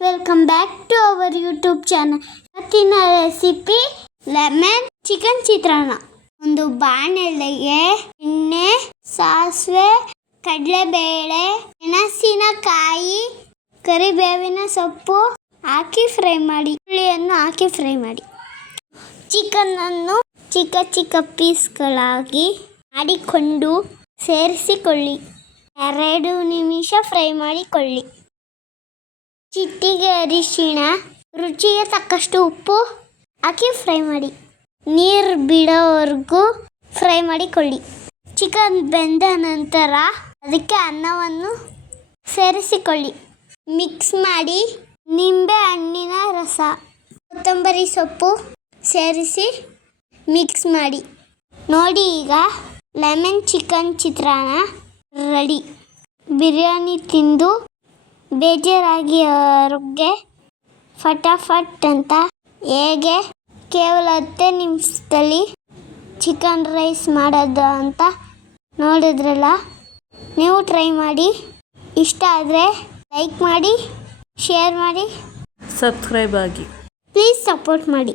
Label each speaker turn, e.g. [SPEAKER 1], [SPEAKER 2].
[SPEAKER 1] Welcome back to our YouTube channel ಇವತ್ತಿನ recipe lemon chicken chitranna. ಒಂದು ಬಾಣಲೆಗೆ ಎಣ್ಣೆ, ಸಾಸಿವೆ, ಕಡಲೆಬೇಳೆ, ಮೆಣಸಿನಕಾಯಿ, ಕರಿಬೇವಿನ ಸೊಪ್ಪು ಹಾಕಿ ಫ್ರೈ ಮಾಡಿ. ಹುಳಿಯನ್ನು ಹಾಕಿ ಫ್ರೈ ಮಾಡಿ. ಚಿಕನನ್ನು ಚಿಕ್ಕ ಚಿಕ್ಕ ಪೀಸ್ಗಳಾಗಿ ಮಾಡಿಕೊಂಡು ಸೇರಿಸಿಕೊಳ್ಳಿ. ಎರಡು ನಿಮಿಷ ಫ್ರೈ ಮಾಡಿಕೊಳ್ಳಿ. ಚಿಟ್ಟಿಗೆ ಅರಿಶಿಣ ರುಚಿಗೆ ತಕ್ಕಷ್ಟು ಉಪ್ಪು ಹಾಕಿ ಫ್ರೈ ಮಾಡಿ. ನೀರು ಬಿಡೋವರೆಗೂ ಫ್ರೈ ಮಾಡಿಕೊಳ್ಳಿ. ಚಿಕನ್ ಬೆಂದ ನಂತರ ಅದಕ್ಕೆ ಅನ್ನವನ್ನು ಸೇರಿಸಿಕೊಳ್ಳಿ. ಮಿಕ್ಸ್ ಮಾಡಿ ನಿಂಬೆ ಹಣ್ಣಿನ ರಸ, ಕೊತ್ತಂಬರಿ ಸೊಪ್ಪು ಸೇರಿಸಿ ಮಿಕ್ಸ್ ಮಾಡಿ. ನೋಡಿ ಈಗ lemon chicken chitranna ready. Biryani ತಿಂದು ಬೇಜಾರಾಗಿ ಅವ್ರಿಗೆ ಫಟಾಫಟ್ ಅಂತ ಹೇಗೆ? ಕೇವಲ ಹತ್ತೇ ನಿಮಿಷದಲ್ಲಿ ಚಿಕನ್ ರೈಸ್ ಮಾಡೋದು ಅಂತ ನೋಡಿದ್ರಲ್ಲ? ನೀವು ಟ್ರೈ ಮಾಡಿ. ಇಷ್ಟ ಆದರೆ ಲೈಕ್ ಮಾಡಿ ಶೇರ್ ಮಾಡಿ.
[SPEAKER 2] ಸಬ್ಸ್ಕ್ರೈಬ್ ಆಗಿ.
[SPEAKER 1] ಪ್ಲೀಸ್ ಸಪೋರ್ಟ್ ಮಾಡಿ.